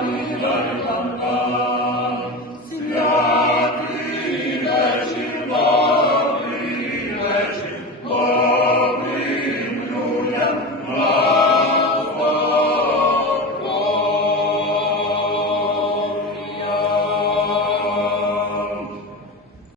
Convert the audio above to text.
Shankaraka.